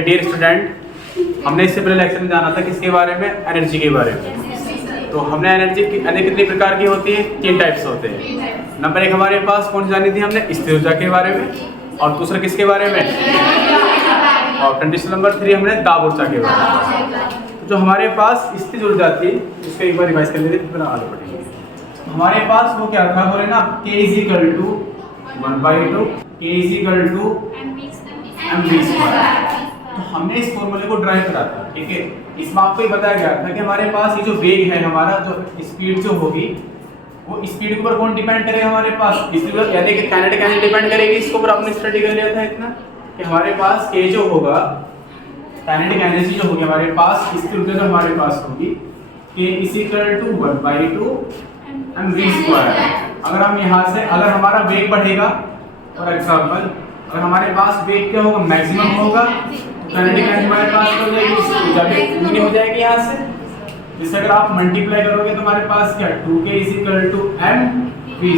Okay dear student, हमने इससे पहले लेक्चर में जाना था किसके बारे में, एनर्जी के बारे में। तो हमने एनर्जी कितनी प्रकार की होती है, 3 टाइप्स होते हैं। नंबर 1 हमारे पास कौन सी जानी थी हमने, स्थिर ऊर्जा के बारे में, और दूसरा किसके बारे में, और कंडीशन नंबर 3 हमने दाब ऊर्जा के बारे में। जो हमारे पास स्थिर ऊर्जा थी उसको एक बार रिवाइज कर लेते हैं, फिर आगे बढ़ेंगे। हमारे पास वो क्या था, बोले ना K = 1/2 K = mv²। तो हमने इस फॉर्मूले को ड्राइव करा था, ठीक है। इसमें आपको ये बताया गया था कि हमारे पास ये जो वेग है, हमारा जो स्पीड जो होगी, वो स्पीड के ऊपर कौन डिपेंड करेगा, हमारे पास स्पीड यानी कि काइनेटिक एनर्जी डिपेंड करेगी। इसके ऊपर आपने स्टडी कर लिया था इतना कि हमारे पास K जो होगा, काइनेटिक एनर्जी जो होगी हमारे पास, स्थिर ऊर्जा जो हमारे पास होगी K = 1/2 mv²। अगर हम यहाँ से अगर हमारा वेग बढ़ेगा, फॉर एग्जांपल अगर हमारे पास वेग क्या होगा, मैक्सिमम होगा, तो काइनेटिक एनर्जी हमारे पास हो जाएगी, ऊर्जा भी पूरी हो जाएगी यहाँ से। जिससे अगर आप मल्टीप्लाई करोगे तो हमारे पास क्या 2K = mv²।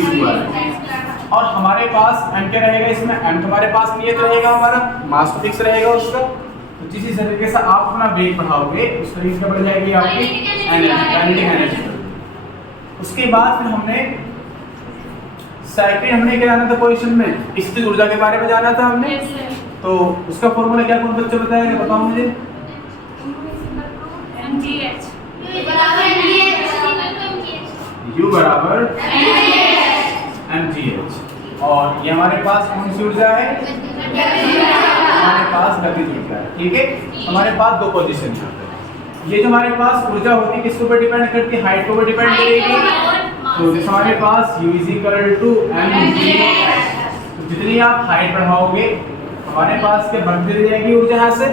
और हमारे पास m क्या रहेगा, इसमें m तो हमारे पास नियत रहेगा, हमारा मास फिक्स रहेगा उसका। तो जिस तरीके से आप अपना वेग बढ़ाओगे उस तरीके से बढ़ जाएगी आपकी काइनेटिक एनर्जी। उसके बाद फिर हमने सेकंड हमने क्या जाना था पोजीशन में, स्थिर ऊर्जा के बारे में जाना था हमने। तो उसका फॉर्मूला क्या कौन बच्चे बताएंगे, बताओ मुझे। U = mgh। और ये हमारे पास कौन सी ऊर्जा है, हमारे पास गतिज ऊर्जा है, ठीक है। हमारे पास 2 पोजीशन है। ये जो हमारे पास ऊर्जा होती है किसके ऊपर डिपेंड करती है, हाइट के ऊपर डिपेंड करेगी। तो जैसे हमारे पास U = mgh। तो जितनी आप हाइट बढ़ाओगे हमारे पास क्या बढ़ती जाएगी ऊर्जा यहाँ से।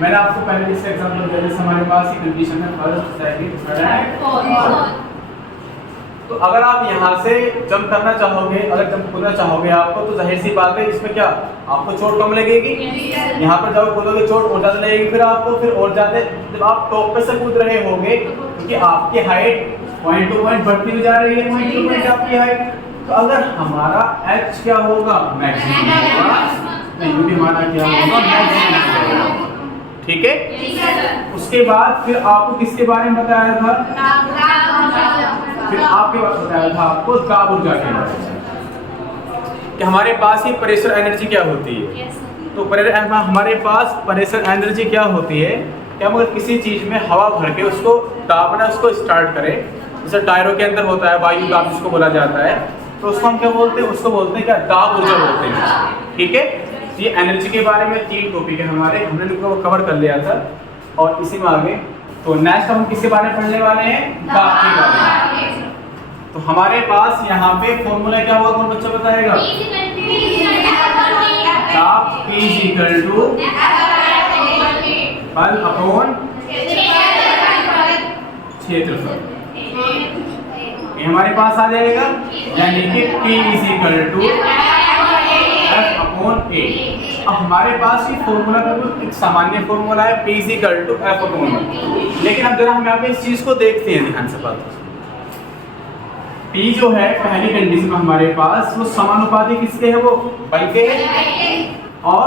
मैंने आपको पहले इससे एग्जांपल दिया, जैसे हमारे पास ये कंडीशन है first second third and fourth. तो अगर आप यहाँ से जंप करना चाहोगे, अगर जंप कूदना चाहोगे आपको, तो जाहिर सी बात है इसमें क्या आपको चोट कम लगेगी। यहाँ पर जब कूदोगे चोट और ज्यादा लगेगी फिर आपको, फिर और ज्यादा जब आप टॉप पे से कूद रहे होगे, क्योंकि आपकी हाइट पॉइंट टू पॉइंट बढ़ती हुई जा रही है, पॉइंट टू पॉइंट आपकी हाइट। तो अगर हमारा h क्या होगा, मैक्सिमम होगा, नहीं भी हमारा क्या होगा, मैक्सिमम होगा, ठीक है। उसके बाद फिर आपको किसके बारे में बताया था, फिर आपके पास बताया था आपको दाब ऊर्जा के बारे में कि हमारे पास ही प्रेशर एनर्जी क्या होती है। तो हमारे पास प्रेशर एनर्जी क्या होती है कि हम अगर किसी चीज में हवा भर के उसको दाबना, उसको स्टार्ट करें, जैसे टायरों के अंदर होता है वायु दाब जिसको बोला जाता है, तो उसको हम क्या बोलते हैं, उसको बोलते हैं क्या, दाब ऊर्जा बोलते हैं, ठीक है। ये एनर्जी के बारे में 3 टॉपिक है हमारे, हमने इनको कवर कर लिया था। और इसी में आगे तो नेक्स्ट हम किसके बारे में पढ़ने वाले हैं, दाब के बारे में। तो हमारे पास यहाँ पे फॉर्मूला क्या होगा, कौन बच्चा बताएगा, दाब P = बल अपॉन क्षेत्रफल, ये हमारे पास आ जाएगा, यानी कि P = F/A। अब हमारे पास ये फॉर्मूला बिल्कुल एक सामान्य फॉर्मूला है, P = F/A। लेकिन अब जरा हम यहाँ पे इस चीज को देखते हैं ध्यान से बात। P जो है पहली कंडीशन में हमारे पास वो समानुपाती किसके है, वो बल के है। और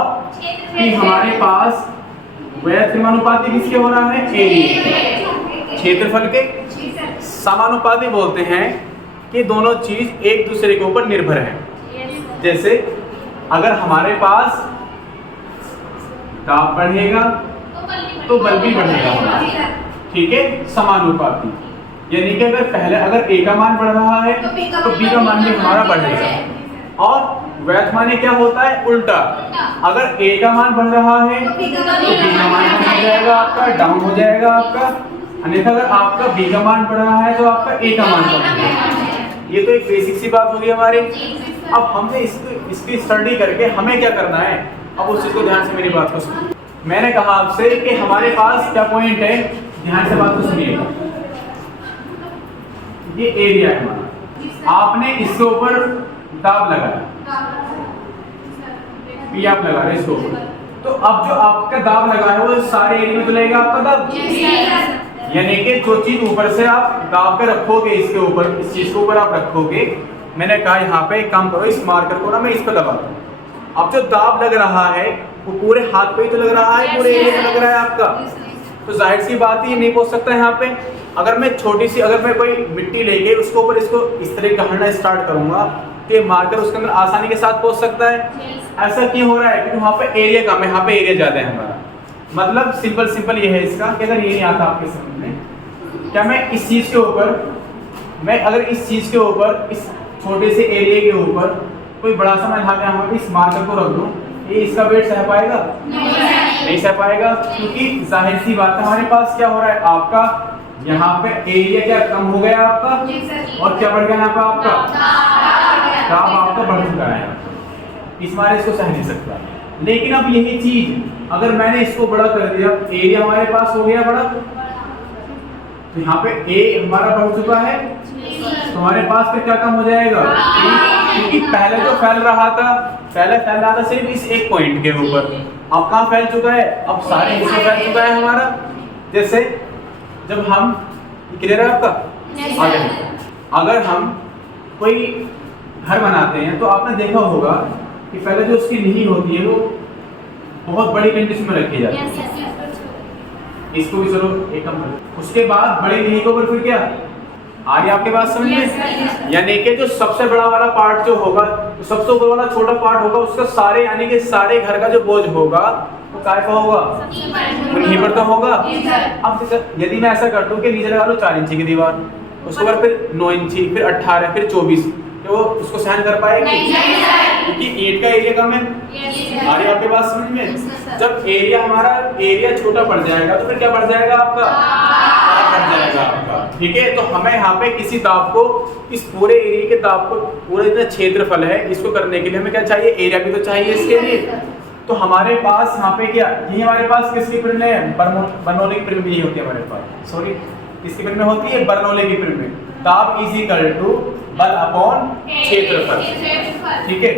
P हमारे पास वह समानुपाती किसके हो रहा है, एरिया, क्षेत्रफल के। समानुपाती बोलते हैं कि दोनों चीज एक दूसरे के ऊपर निर्भर है। जैसे अगर हमारे पास दाब बढ़ेगा तो बल भी बढ़ेगा, ठीक है, समानुपाती। यानी कि अगर A का मान बढ़ रहा है तो B का मान भी हमारा बढ़ेगा। और वैध माने क्या होता है, उल्टा, अगर A का मान बढ़ रहा है तो B का मान कम हो जाएगा आपका, डाउन हो जाएगा आपका। अन्यथा अगर आपका B का मान बढ़ रहा है तो आपका A का मान कम हो जाएगा। ये तो एक बेसिक सी बात होगी हमारी। अब हमने इसकी स्टडी करके हमें क्या करना है, अब उस चीज को ध्यान से मेरी बात को सुनिए। मैंने कहा आपसे कि हमारे पास क्या पॉइंट है, ध्यान से बात को सुनिएगा। ये एरिया है हमारा, आपने इसके ऊपर दाब लगाया, P आप लगा रहे इसके ऊपर, तो अब जो आपका दाब लगा है वो सारे एरिया में तो लगेगा आपका दाब। यानी कि जो चीज ऊपर से आप दाब पे रखोगे, इसके ऊपर, इस चीज के ऊपर आप रखोगे, मैंने कहा यहाँ पे एक काम करो, इस मार्कर को ना मैं इस पे दबाता हूँ। अब जो दाब लग रहा है वो पूरे हाथ पे ही तो लग रहा है, पूरे एरिया में लग रहा है आपका। तो जाहिर सी बात है ये नहीं पहुंच सकता यहाँ पे। अगर मैं छोटी सी, अगर मैं कोई मिट्टी लेके उसके ऊपर इसको इस तरह गढ़ना स्टार्ट करूंगा तो ये मार्कर उसके अंदर आसानी के साथ पहुंच सकता है। ऐसा क्यों हो रहा है? क्योंकि वहाँ पे एरिया कम है, यहाँ पे एरिया ज़्यादा है हमारा। मतलब सिंपल ये है इसका कि अगर ये नहीं आता आपके समझ में, क्या मैं इस चीज़ के ऊपर, मैं अगर इस चीज़ के ऊपर, इस छोटे से एरिया के ऊपर कोई बड़ा सा मैं उठा के इस मार्कर को रख दूँ, ये इसका वेट सह पाएगा? नहीं सह पाएगा, क्योंकि जाहिर सी बात है हमारे पास क्या हो रहा है, आपका यहाँ पे एरिया क्या कम हो गया आपका, और क्या बढ़ गया यहाँ पे आपका, दाब आपका बढ़ चुका है। इस मारे इसको सह नहीं सकता। लेकिन अब यही चीज अगर मैंने इसको बड़ा कर दिया, एरिया हमारे पास हो गया बड़ा, तो यहाँ पे ए हमारा बढ़ चुका है, तो हमारे पास फिर क्या कम हो जाएगा, क्योंकि पहले जो फैल रहा था सिर्फ इस एक पॉइंट के ऊपर, अब कहाँ फैल चुका है, अब सारे हिस्से फैल चुका है हमारा। जैसे जब हम, क्लियर है आपका? आगे अगर हम कोई घर बनाते हैं तो आपने देखा होगा कि पहले जो उसकी नींव होती है वो बहुत बड़ी कंडीशन में रखी जाती है। इसको भी चलो एक कम, उसके बाद बड़ी नींव के ऊपर फिर क्या आ गया आपके पास समझ में, यानी कि जो सबसे बड़ा वाला पार्ट जो होगा, तो सबसे ऊपर वाला छोटा पार्ट होगा, उसका सारे यानी कि सारे घर का जो बोझ होगा वो काय का होगा, वहीं पर तो होगा। अब यदि मैं ऐसा कर दूं कि नीचे लगा लो 4 इंची की दीवार, उसके बाद फिर 9 इंची, फिर 18, फिर 24, तो वो उसको सहन कर पाएगी? क्योंकि ईंट का एरिया कम है। आ रही आपके पास समझ में? जब एरिया हमारा एरिया छोटा पड़ जाएगा तो फिर क्या बढ़ जाएगा आपका, बढ़ जाएगा आपका। ठीक है, तो हमें यहाँ पे किसी दाब को, इस पूरे एरिया के दाब को, पूरा इतना क्षेत्रफल है, इसको करने के लिए हमें क्या चाहिए, एरिया भी तो चाहिए इसके लिए। तो हमारे पास यहाँ पे क्या, ये हमारे पास किसकी पिरामिड है, बर्नौली की पिरामिड ये होती है हमारे पास, सॉरी किसकी पिरामिड होती है, बर्नौली की पिरामिड। दाब इज इक्वल टू बल अपॉन क्षेत्रफल। ठीक है,